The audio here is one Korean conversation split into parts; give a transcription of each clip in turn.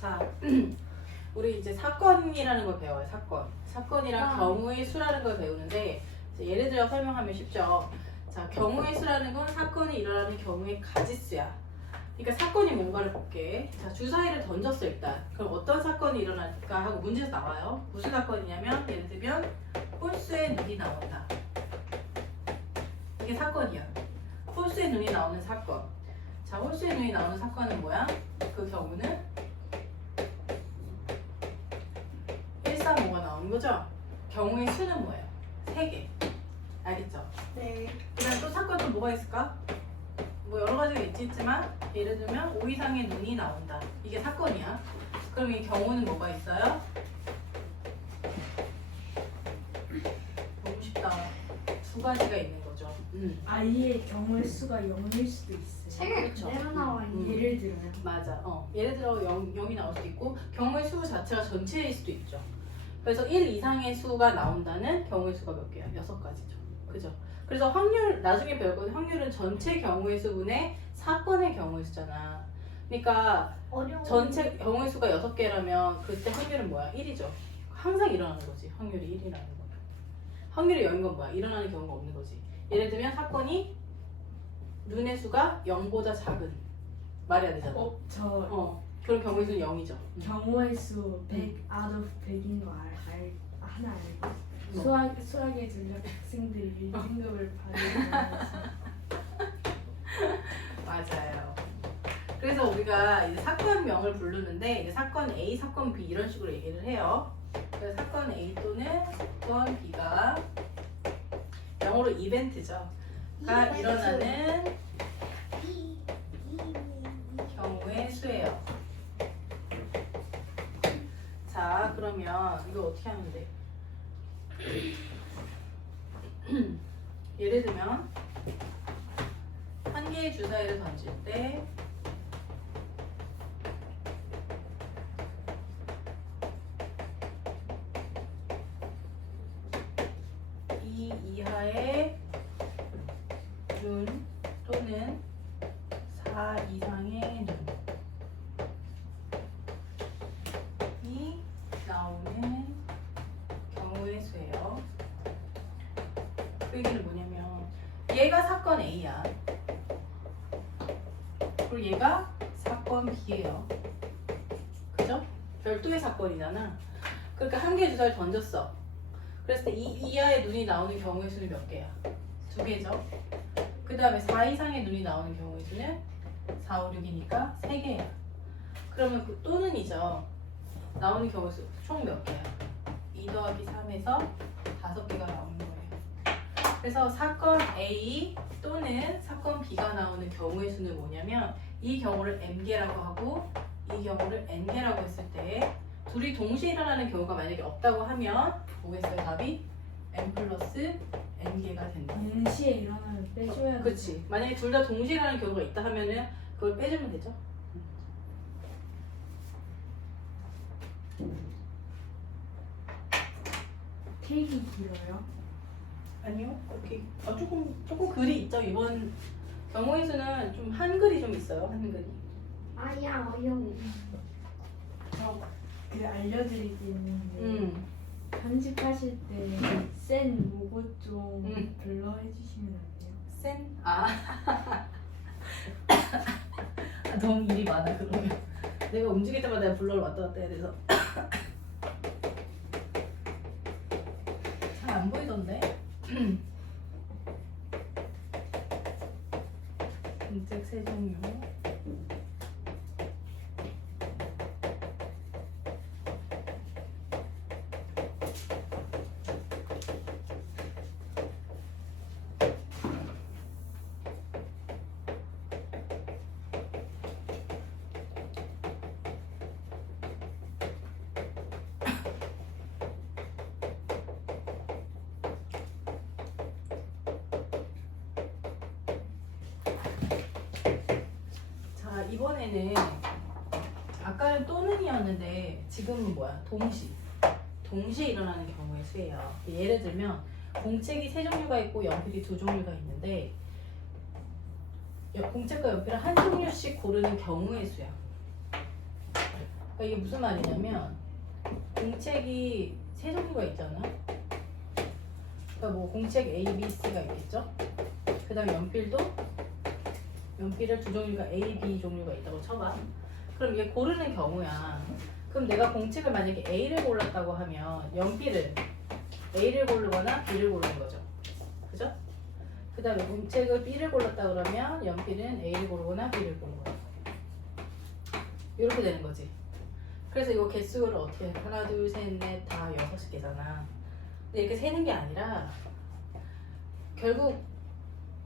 자, 우리 이제 사건이라는 걸 배워요. 사건이랑 경우의 수라는 걸 배우는데 이제 예를 들어 설명하면 쉽죠. 자, 경우의 수라는 건 사건이 일어나는 경우의 가지수야. 그러니까 사건이 뭔가를 볼게. 자, 주사위를 던졌어 일단. 그럼 어떤 사건이 일어날까 하고 문제에서 나와요. 무슨 사건이냐면 예를 들면 홀수의 눈이 나온다. 이게 사건이야. 홀수의 눈이 나오는 사건. 자, 홀수의 눈이 나오는 사건은 뭐야? 그 경우는 135가 나오는 거죠? 경우의 수는 뭐예요? 3개. 알겠죠? 네. 그 다음 또 사건 또 뭐가 있을까? 뭐 여러 가지가 있겠지만 예를 들면 5 이상의 눈이 나온다. 이게 사건이야. 그럼 이 경우는 뭐가 있어요? 너무 쉽다. 2가지가 있는 거죠. 아이의 경우의 수가 0일 수도 있어요. 책에 그쵸. 그대로 나와 있는. 예를 들어요. 맞아. 예를 들어 0이 나올 수도 있고 경우의 수 자체가 전체일 수도 있죠. 그래서 1 이상의 수가 나온다는 경우의 수가 몇 개야? 6가지죠. 그죠? 그래서 확률, 나중에 배울 건 확률은 전체 경우의 수분의 사건의 경우의 수잖아. 그러니까 어려운. 전체 경우의 수가 6개라면 그때 확률은 뭐야? 1이죠. 항상 일어나는 거지. 확률이 1이라는 거. 확률이 0인 건 뭐야? 일어나는 경우가 없는 거지. 예를 들면 사건이 눈의 수가 0보다 작은 말해야 되잖아. 그런 경우의 수는 0이죠. 경우의 수 100 out of 100인 거 하나 알고. 뭐? 수학에 들려 학생들이 1등급을 받는 거지. 맞아요. 그래서 우리가 이제 사건명을 부르는데 이제 사건 A, 사건 B 이런 식으로 얘기를 해요. 그래서 사건 A 또는 사건 B가 영어로 이벤트죠. 가 일어나는 경우의 수예요. 자, 그러면 이거 어떻게 하면 돼? 예를 들면 한 개의 주사위를 던질 때 이 이하의 눈 또는 4 이상의 눈이 나오는 경우의 수예요. 그 얘기는 뭐냐면 얘가 사건 A야. 그리고 얘가 사건 B예요. 그죠? 별도의 사건이잖아. 그러니까 한 개의 주사를 던졌어. 그랬을 때 이 이하의 눈이 나오는 경우의 수는 몇 개야? 2개죠. 그 다음에 4 이상의 눈이 나오는 경우의 수는 4, 5, 6이니까 3개야. 그러면 그 또는이죠. 나오는 경우의 수 총 몇 개야? 2 더하기 3에서 5개가 나오는 거예요. 그래서 사건 A 또는 사건 B가 나오는 경우의 수는 뭐냐면 이 경우를 M개라고 하고 이 경우를 N개라고 했을 때 둘이 동시에 일어나는 경우가 만약에 없다고 하면 뭐겠어요? 답이 M 플러스 N개가 된다. 동시에 일어나면 빼줘야 돼. 그치. 만약에 둘 다 동시에 일어나는 경우가 있다 하면은 그걸 빼주면 되죠. 택이 길어요? 아니요. 이렇게 조금 글이 있죠. 이번 경우의 수는 좀 한글이 좀 있어요. 한글이. 아야 어려워. 그 알려드릴 게 있는데 편집하실 때 센 로고 좀 불러해주시면 안 돼요? 센? 너무 일이 많아 그러면. 내가 움직일 때마다 블러를 왔다 갔다 해야 돼서. 잘 안 보이던데? 공책 세종류. 자, 이번에는 아까는 또는이었는데 지금은 뭐야? 동시에 일어나는 경우의 수예요. 예를 들면 공책이 3종류가 있고 연필이 2종류가 있는데 공책과 연필을 한 종류씩 고르는 경우의 수야. 그러니까 이게 무슨 말이냐면 공책이 세 종류가 있잖아. 그러니까 뭐 공책 A, B, C가 있겠죠. 그 다음에 연필을 두 종류가 A, B 종류가 있다고 쳐봐. 그럼 이게 고르는 경우야. 그럼 내가 공책을 만약에 A를 골랐다고 하면 연필을 A를 고르거나 B를 고르는 거죠. 그죠? 그 다음에 공책을 B를 골랐다 그러면 연필은 A를 고르거나 B를 고르거나 이렇게 되는 거지. 그래서 이거 개수를 어떻게 해? 하나, 둘, 셋, 넷, 다 6개잖아. 근데 이렇게 세는 게 아니라 결국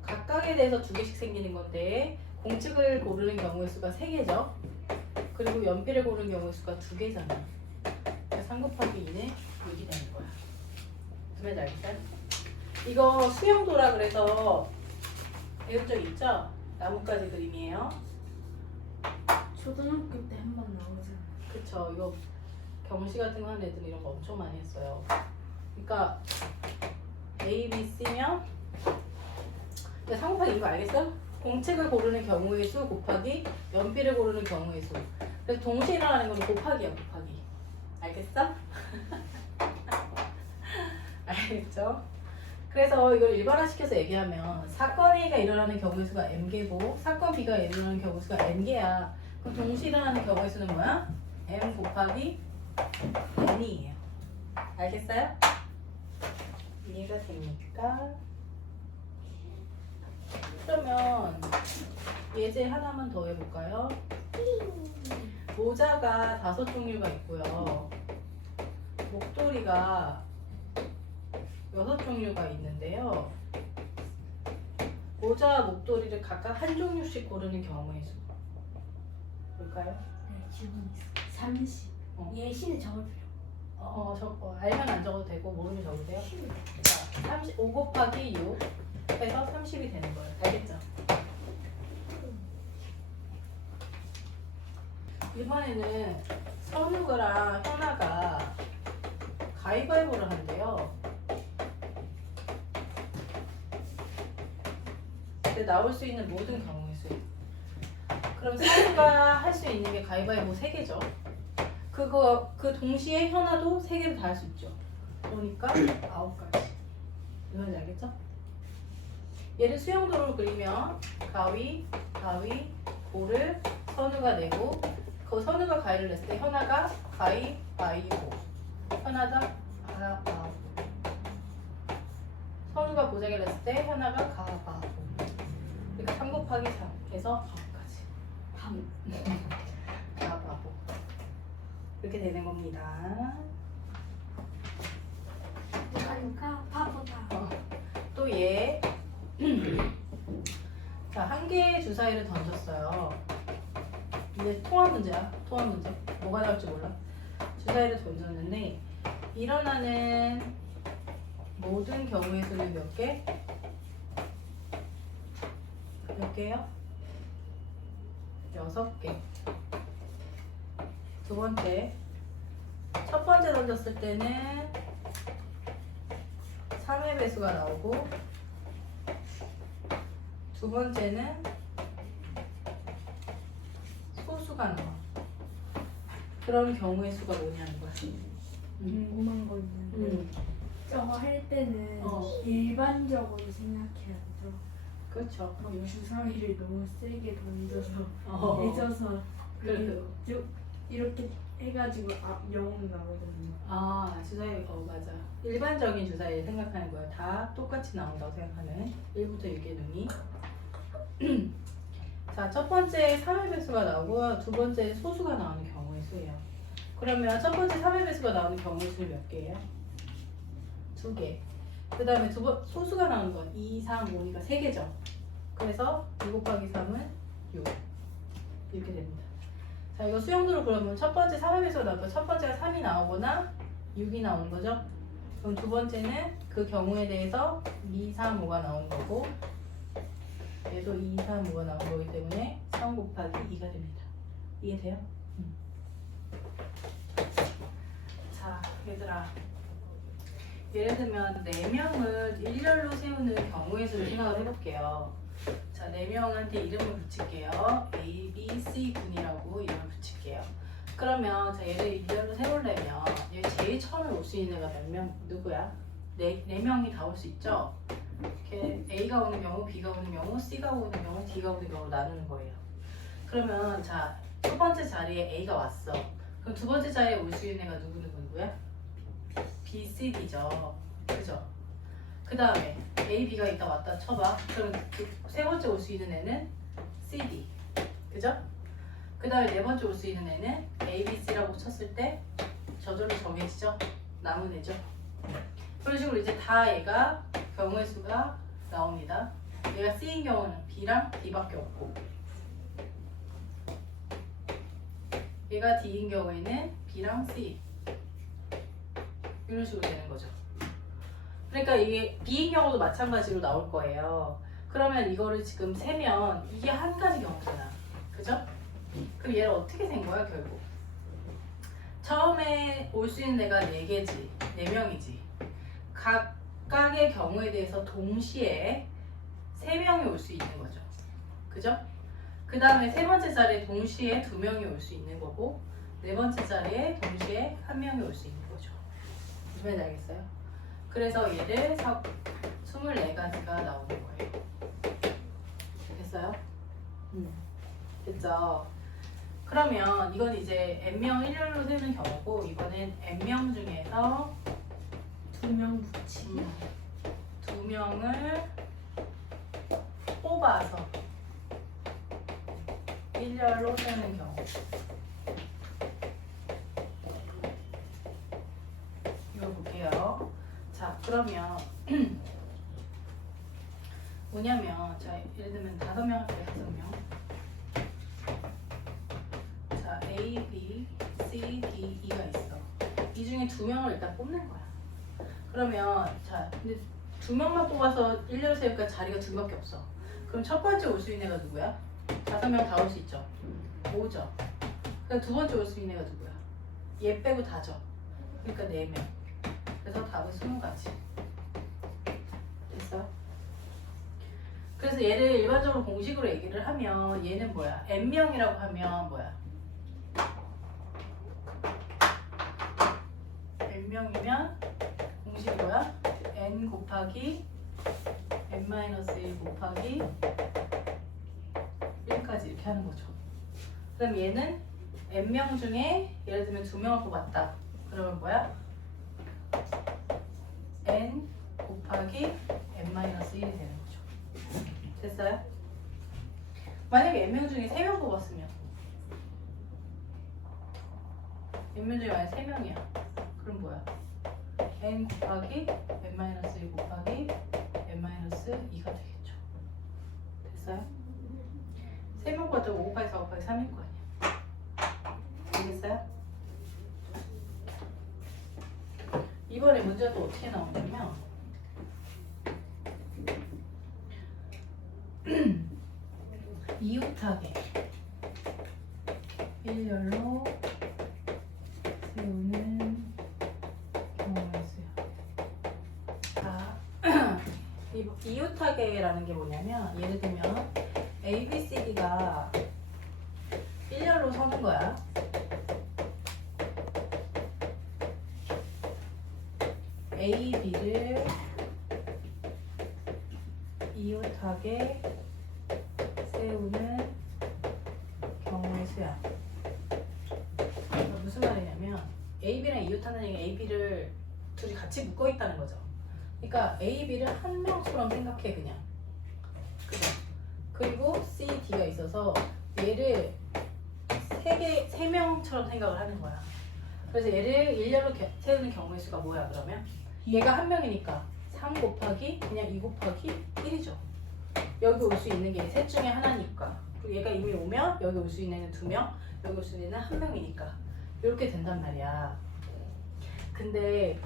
각각에 대해서 2개씩 생기는 건데 공책을 고르는 경우의 수가 3개죠. 그리고 연필을 고르는 경우의 수가 2개잖아. 그러니까 3 곱하기 2는 6이 되는 거야. 무슨 말인지 알겠어요? 이거 수영도라 그래서 배운 적 있죠? 나뭇가지 그림이에요. 초등학교 때 한 번 나오잖아. 그쵸. 이거 경시 같은 거 하는 애들은 이런 거 엄청 많이 했어요. 그러니까 A, B, C면 3 곱하기 이거 알겠어? 공책을 고르는 경우의 수 곱하기 연필을 고르는 경우의 수. 그래서 동시에 일어나는 건 곱하기야, 곱하기. 알겠어? 알겠죠? 그래서 이걸 일반화시켜서 얘기하면 사건 A가 일어나는 경우의 수가 M개고 사건 B가 일어나는 경우의 수가 N개야. 그럼 동시에 일어나는 경우의 수는 뭐야? M 곱하기 N이에요. 알겠어요? 이해가 됩니까? 그러면 예제 하나만 더 해볼까요? 모자가 5종류가 있고요. 목도리가 6종류가 있는데요. 모자와 목도리를 각각 한 종류씩 고르는 경우의 수. 볼까요? 네, 지금 30. 예시는 적을 필요. 알면 안 적어도 되고 모르면 적어도 돼요. 자, 5 곱하기 6 해서 30이 되는 거예요. 알겠죠? 이번에는 선우랑 현아가 가위바위보를 한대요. 근데 나올 수 있는 모든 경우의 수. 그럼 선우가 할 수 있는 게 가위바위보 3개죠. 그 동시에 현아도 3개를 다 할 수 있죠. 그러니까 9가지. 이건 알겠죠? 얘를 수영도로 그리면 가위, 보를 선우가 내고 그 선우가 가위를 냈을 때 현아가 가위바위보. 현아가 가바보. 선우가 보자기를 냈을 때 현아가 가바보. 그러니까 3 곱하기 3 해서 9까지. 가바보. 이렇게 되는 겁니다. 그러니까 바보다. 또 얘. 자, 한 개의 주사위를 던졌어요. 이제 통합 문제야. 통합 문제. 뭐가 나올지 몰라. 주사위를 던졌는데 일어나는 모든 경우의 수는 몇 개? 몇 개요? 6개. 두 번째. 첫 번째 던졌을 때는 3의 배수가 나오고 두 번째는 소수가 나와. 그런 경우의 수가 뭐냐는 거야. 궁금한 거 있는데 저거 할 때는 일반적으로 생각해야 되죠. 그렇죠. 막 주사위를 너무 세게 던져서 어. 내져서 그래도 이렇게 해가지고 0 나오거든요. 주사위, 맞아. 일반적인 주사위 생각하는 거야. 다 똑같이 나온다고 생각하는 1부터 6의 놈이. 자, 첫 번째 3의 배수가 나오고 두 번째 소수가 나오는 경우의 수예요. 그러면 첫 번째 3의 배수가 나오는 경우의 수는 몇 개예요? 2개. 그 다음에 소수가 나오는 건 2, 3, 5니까 3개죠. 그래서 2 곱하기 3은 6. 이렇게 됩니다. 자, 이거 수영도로 그러면 첫 번째 3의 배수가 나오면 첫 번째가 3이 나오거나 6이 나오는 거죠. 그럼 두 번째는 그 경우에 대해서 2, 3, 5가 나오는 거고 얘도 2, 3, 5가 나온 거기 때문에 3 곱하기 2가 됩니다. 이해돼요? 자, 얘들아. 예를 들면 4명을 일렬로 세우는 경우의 수를 생각을 해볼게요. 자, 4명한테 이름을 붙일게요. A, B, C 군이라고 이름을 붙일게요. 그러면 자 얘를 이대로 세우려면 얘 제일 처음에 올 수 있는 애가 몇 명? 누구야? 네 명이 다 올 수 있죠? 이렇게 A가 오는 경우, B가 오는 경우, C가 오는 경우, D가 오는 경우 나누는 거예요. 그러면 자 첫 번째 자리에 A가 왔어. 그럼 두 번째 자리에 올 수 있는 애가 누구야? B, C, D죠. 그죠? 그 다음에 A, B가 있다 왔다 쳐봐. 그럼 세 번째 올 수 있는 애는 C, D. 그죠? 그 다음에 네 번째 올 수 있는 애는 A, B, C라고 쳤을 때 저절로 정해지죠? 남은 애죠. 그런 식으로 이제 다 얘가 경우의 수가 나옵니다. 얘가 C인 경우는 B랑 D밖에 없고 얘가 D인 경우에는 B랑 C 이런 식으로 되는 거죠. 그러니까 이게 B인 경우도 마찬가지로 나올 거예요. 그러면 이거를 지금 세면 이게 한 가지 경우잖아. 그죠? 그럼 얘를 어떻게 센 거야 결국? 처음에 올 수 있는 애가 4개지 4명이지 각각의 경우에 대해서 동시에 3명이 올 수 있는 거죠. 그죠? 그 다음에 세 번째 자리에 동시에 2명이 올 수 있는 거고 네 번째 자리에 동시에 1명이 올 수 있는 거죠. 무슨 말인지 알겠어요? 그래서 얘를 24가지가 나오는 거예요. 됐어요? 됐죠? 그러면 이건 이제 n명 일렬로 세우는 경우고 이거는 n명 중에서 2명 붙이기. 2명을 뽑아서 일렬로 세우는 경우. 이거 볼게요. 자, 그러면 뭐냐면 자, 예를 들면 5명 할게요. 5명. 자, A, B, C, D, E가 있어. 이 중에 2명을 일단 뽑는 거야. 그러면 자, 근데 2명만 뽑아서 일렬로 세우니까 자리가 2명밖에 없어. 그럼 첫 번째 올 수 있는 애가 누구야? 5명 다 올 수 있죠. 5죠. 그럼 두 번째 올 수 있는 애가 누구야? 얘 빼고 다죠. 그러니까 4명. 그래서 답은 20가지. 됐어? 그래서 얘를 일반적으로 공식으로 얘기를 하면 얘는 뭐야? n명이라고 하면 뭐야? n명이면 공식이 뭐야? n 곱하기 n-1 곱하기 1까지 이렇게 하는 거죠. 그럼 얘는 n명 중에 예를 들면 2명을 뽑았다. 그러면 뭐야? n 곱하기 n-1이 되는 거죠. 됐어요? 만약에 n명 중에 3명 뽑았으면 n명 중에 만약 3명이야. 그럼 뭐야? n 곱하기 n-1 곱하기 n-2가 되겠죠. 됐어요? 3명 뽑았죠. 5 곱하기 4 곱하기 3일 거 아니야. 알겠어요? 이번에 문제가 또 어떻게 나오냐면 이웃하게 일렬로 세우는 경우의 수야. 자, 이웃하게라는 게 뭐냐면 예를 들면 A, B, C, D가 일렬로 서는 거야. A, B를 이웃하게 세우는 경우의 수야. 무슨 말이냐면 A, B랑 이웃하는 얘기 A, B를 둘이 같이 묶어 있다는 거죠. 그러니까 A, B를 한 명처럼 생각해 그냥. 그죠? 그리고 C, D가 있어서 얘를 세 명처럼 생각을 하는 거야. 그래서 얘를 일렬로 세우는 경우의 수가 뭐야 그러면? 얘가 한 명이니까 3 곱하기 그냥 2 곱하기 1이죠. 여기 올 수 있는 게 셋 중에 하나니까. 그리고 얘가 이미 오면 여기 올 수 있는 애는 2명, 여기 올 수 있는 애는 1명이니까 이렇게 된단 말이야. 근데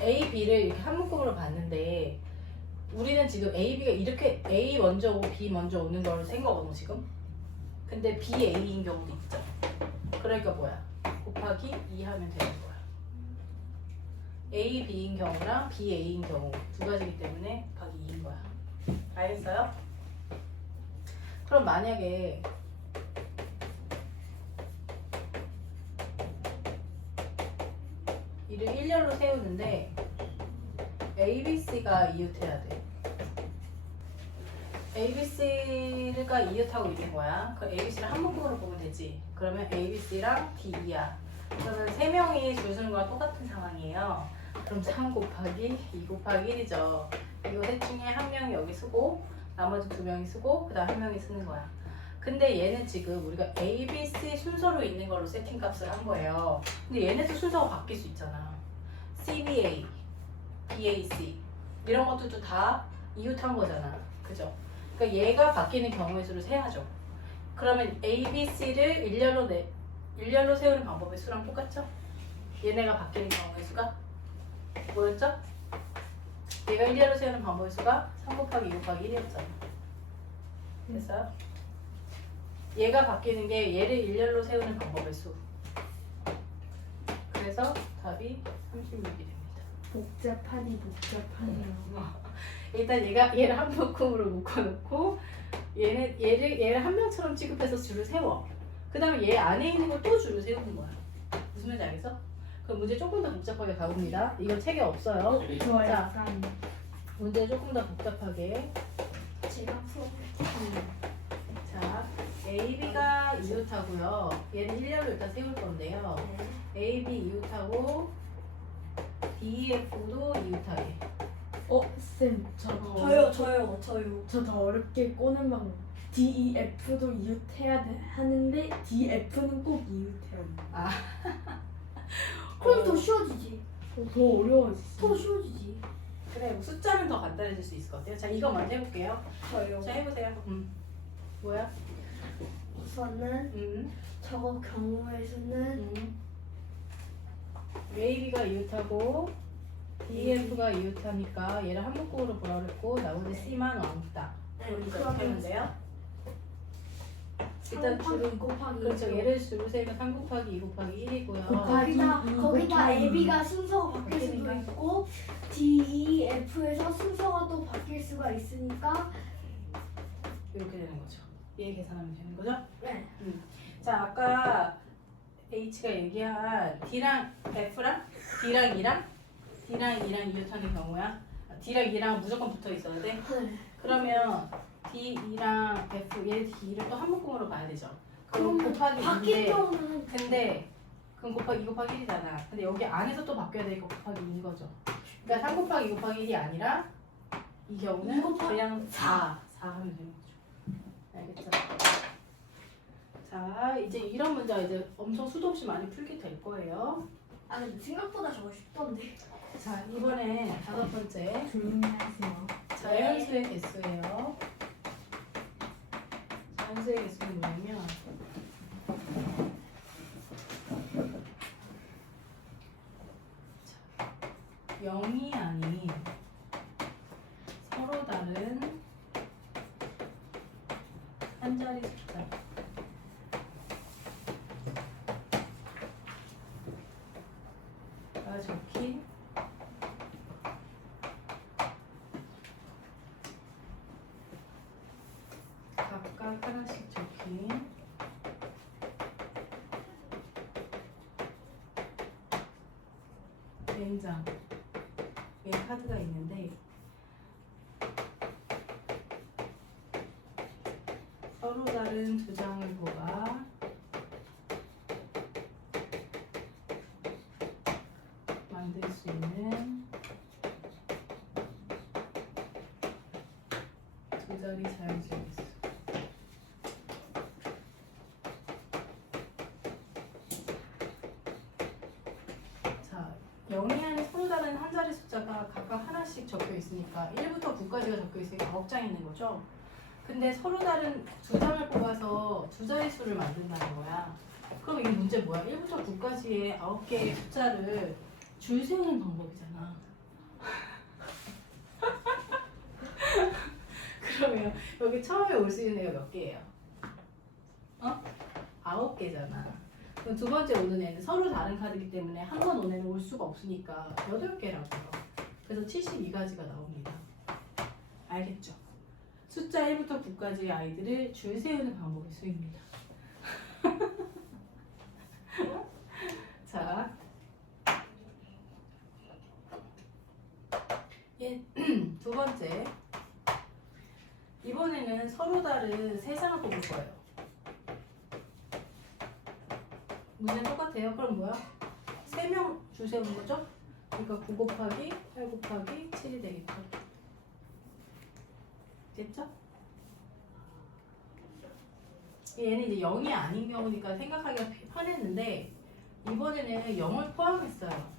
A, B를 이렇게 한 묶음으로 봤는데 우리는 지금 A, B가 이렇게 A 먼저 오고 B 먼저 오는 걸 센 거거든 지금. 근데 B, A인 경우도 있죠. 그러니까 뭐야? 곱하기 2 하면 되는 거야. A, B인 경우랑 B, A인 경우 두 가지이기 때문에 곱하기 2인 거야. 알겠어요? 그럼 만약에 이를 일렬로 세우는데 ABC가 이웃해야 돼. ABC가 이웃하고 있는 거야. 그 ABC를 한 묶음으로 보면 되지. 그러면 ABC랑 D야. 그러면 세 명이 줄 서는 거랑 똑같은 상황이에요. 그럼 3 곱하기 2 곱하기 1이죠. 이거 셋 중에 한 명이 여기 쓰고 나머지 두 명이 쓰고 그 다음 한 명이 쓰는 거야. 근데 얘는 지금 우리가 A, B, C 순서로 있는 걸로 세팅 값을 한 거예요. 근데 얘네도 순서가 바뀔 수 있잖아. CBA, BAC 이런 것들도 다 이웃한 거잖아. 그죠? 그러니까 얘가 바뀌는 경우의 수를 세야죠. 그러면 A, B, C를 일렬로 세우는 방법의 수랑 똑같죠? 얘네가 바뀌는 경우의 수가 뭐였죠? 얘가 일렬로 세우는 방법의 수가 3 곱하기 2 곱하기 1이었잖아. 됐어요? 얘가 바뀌는 게 얘를 일렬로 세우는 방법의 수. 그래서 답이 36이 됩니다. 복잡하네요. 일단 얘를 한 묶음으로 묶어놓고 얘를 한 명처럼 취급해서 줄을 세워. 그 다음에 얘 안에 있는 걸 또 줄을 세우는 거야. 무슨 말인지 알겠어? 그럼 문제 조금 더 복잡하게 가봅니다. 이건 책에 없어요. 저 자, 약간 문제 조금 더 복잡하게. 제가 풀어. 자, AB가 이웃하고요. 얘는 일렬로 일단 세울 건데요. AB 이웃하고 DEF도 이웃하게. 쌤, 저요. 저 더 어렵게 꼬는 방법. DEF도 이웃해야 하는데 DF는 꼭 이웃해야 돼. 아, 그럼 더 쉬워지지. 더 어려워지. 더 쉬워지지. 그래. 뭐 숫자는 더 간단해질 수 있을 것 같아요. 자, 이거 먼저 해볼게요. 저요. 자, 해보세요. 뭐야? 우선은 저거 경우의 수는 AB가 이웃하고 DEF가 이웃하니까 얘를 한 묶음으로 보라 그랬고 나머지 C만 왕따. 이렇게 하면 돼요. 일단 줄은 곱하기 그렇죠. 얘를 줄을 세면 3 곱하기 2 곱하기 1이고요. 거기다 AB가 순서가 바뀔 수도 바뀌니까. 있고 DEF에서 순서가 또 바뀔 수가 있으니까 이렇게 되는 거죠. 얘 계산하면 되는 거죠. 네. 자, 아까 H가 얘기한 D랑 F랑 D랑 E랑 이웃하는 경우야. D랑 E랑 무조건 붙어 있어야 돼. 그러면 D, E랑 F, 얘 D를 또 한 묶음으로 봐야 되죠. 그럼 곱하기 바뀔 2인데 경우는 근데 그럼 곱하기 2 곱하기 1이잖아. 근데 여기 안에서 또 바뀌어야 되니까 곱하기 2인 거죠. 그러니까 3 곱하기 2 곱하기 1이 아니라 이 경우는 2 곱하기 그냥 4 하면 되는 거죠. 알겠죠? 자, 이제 이런 문제가 이제 엄청 수도 없이 많이 풀게 될 거예요. 아 근데 생각보다 저거 쉽던데. 자, 이번에 5번째 조용히 하세요. 자연수의 개수예요. 자연수의 개수는 뭐냐면 자, 0이 아닌 서로 다른 한 자리 숫자. 가 적힌 각각 하나씩 적힌 맹장 카드가 있는데 서로 다른 두 장을 보아 만들 수 있는 두 자리 자연수의 개수. 자, 0이 아닌 서로 다른 한 자리 숫자가 각각 하나씩 적혀 있으니까 1부터 9까지가 적혀 있으니까 9장이 있는 거죠. 근데 서로 다른 두 장을 뽑아서 두 자릿수를 만든다는 거야. 그럼 이 문제 뭐야? 1부터 9까지의 9개의 숫자를 줄 세우는 방법이잖아. 그러면 여기 처음에 올 수 있는 애가 몇 개예요? 9개잖아. 그럼 두 번째 오는 애는 서로 다른 카드이기 때문에 한 번 온 애는 올 수가 없으니까 8개라고요. 그래서 72가지가 나옵니다. 알겠죠? 숫자 1부터 9까지의 아이들을 줄 세우는 방법의 수입니다. 자, 이번에는 서로 다른 세 장을 뽑을 거예요. 문제 똑같아요. 그럼 뭐야? 3명 줄 세우는 거죠? 그러니까 9 곱하기 8 곱하기 7이 되겠죠. 됐죠? 얘는 이제 0이 아닌 경우니까 생각하기가 편했는데 이번에는 0을 포함했어요.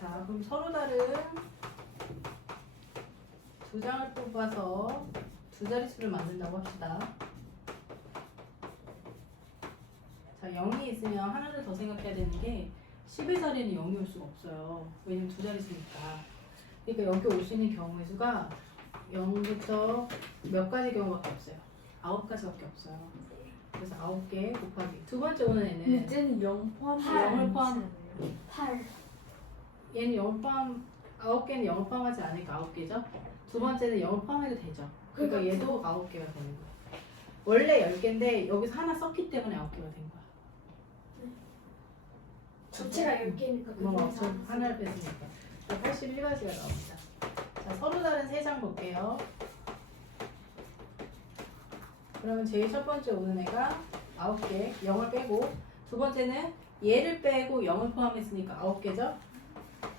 자, 그럼 서로 다른 두 장을 뽑아서 두 자릿수를 만든다고 합시다. 자, 0이 있으면 하나를 더 생각해야 되는 게 10의 자리에는 0이 올 수가 없어요. 왜냐면 두 자릿수니까. 그러니까 여기 올 수 있는 경우의 수가 0부터 몇 가지 경우밖에 없어요. 9가지밖에 없어요. 그래서 9개 곱하기 두 번째 오는 애는 문제는 0 포함. 영을 포함. 8. 얘는 0을 포함 9개는 0을 포함하지 않으니까 9개죠. 두 번째는 0을 포함해도 되죠. 그러니까 얘도 9개가 되는 거예요. 원래 10개인데 여기서 하나 썼기 때문에 9개가 된 거야. 전체가 10개니까 저 하나를 뺐으니까 81가지가 나옵니다. 자, 서로 다른 세 장 볼게요. 그러면 제일 첫 번째 오는 애가 9개, 0을 빼고 두 번째는 얘를 빼고 0을 포함했으니까 9개죠.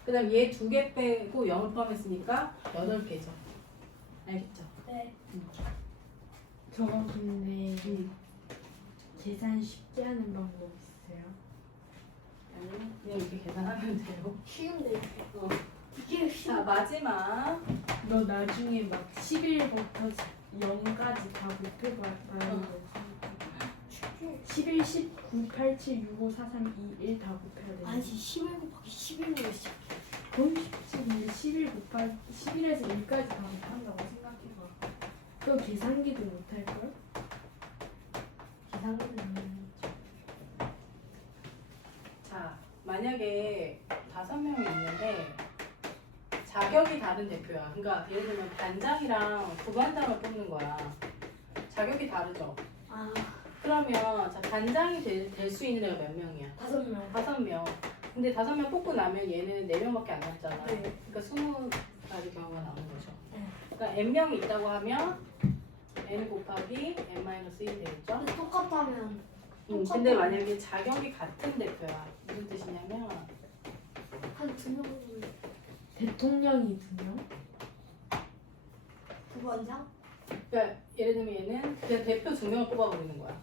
그 다음 얘 2개 빼고 0을 포함했으니까 8개죠. 알겠죠? 네. 저거 근데 계산 쉽게 하는 방법 있어요? 그냥 이렇게 계산하면 돼요. 쉬운데. 어. 이게 자, 쉬운. 마지막 너 나중에 막 11부터 0까지 다 곱해봐야 돼. 11, 19, 87, 65, 43, 2, 1 다 곱해야 돼. 아니 11 곱하기 11은 10. 그럼 쉽지. 근데 11 곱하기 11에서 1까지 다 곱한다고 생각해봐. 그거 계산기도 못할걸? 계산기는 자, 만약에 5명이 있는데 자격이 다른 대표야. 그러니까 예를 들면 반장이랑 부반장을 뽑는 거야. 자격이 다르죠. 아 그러면 자, 반장이 될 수 있는 애가 몇 명이야? 5명. 5명. 근데 5명 뽑고 나면 얘는 4명밖에 안 남잖아. 네. 그러니까 20가지 경우가 나오는 거죠. 네. 그러니까 n명이 있다고 하면 n 곱하기 n-1이 되겠죠? 근데 똑같다면 근데 만약에 자격이 같은 대표야. 무슨 뜻이냐면 한 2명 대통령이 2명? 부반장? 그러니까 예를 들면 얘는 그냥 대표 2명을 뽑아버리는 거야.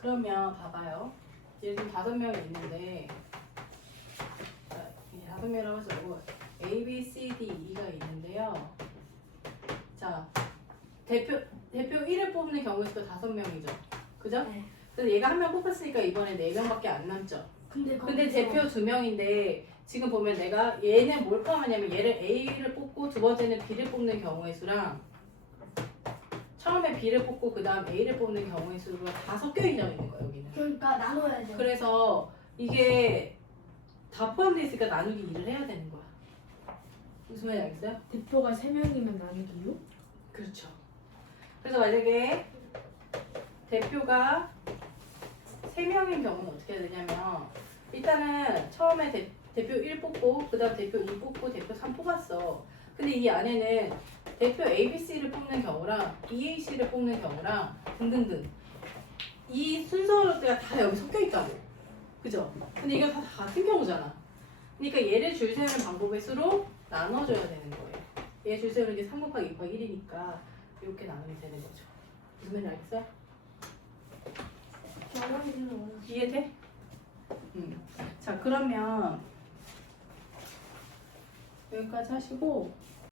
그러면 봐봐요. 예를 들면 5명이 있는데 자, 5명이라고 해서 A, B, C, D, E가 있는데요. 자, 대표 1을 뽑는 경우의 수가 5명이죠. 그죠? 네. 그래서 얘가 한 명 뽑혔으니까 이번에 4명밖에 안 남죠. 근데 대표 2명인데 지금 보면 내가 얘는 뭘 포함하냐면 얘를 A를 뽑고 두 번째는 B를 뽑는 경우의 수랑 처음에 B를 뽑고 그 다음 A를 뽑는 경우의 수가 다 섞여 있는 거야 여기는. 그러니까 나눠야 돼. 그래서 이게 다 포함되어 있으니까 나누기 2를 해야 되는 거야. 무슨 말인지 알겠어요? 대표가 3명이면 나누기요? 그렇죠. 그래서 만약에 대표가 3명인 경우는 어떻게 해야 되냐면 일단은 처음에 대표 1 뽑고 그 다음 대표 2 뽑고 대표 3 뽑았어. 근데 이 안에는 대표 ABC를 뽑는 경우랑 EAC를 뽑는 경우랑 등등등 이 순서가 다 여기 섞여 있다고. 그죠? 근데 이게 다 같은 경우잖아. 그러니까 얘를 줄 세우는 방법의 수로 나눠줘야 되는 거예요. 얘 줄 세우는 게 3 곱하기 2 곱하기 1이니까 이렇게 나누면 되는 거죠. 무슨 말인지 알겠어요? 나눠지는 이해돼? 자, 그러면 여기까지 하시고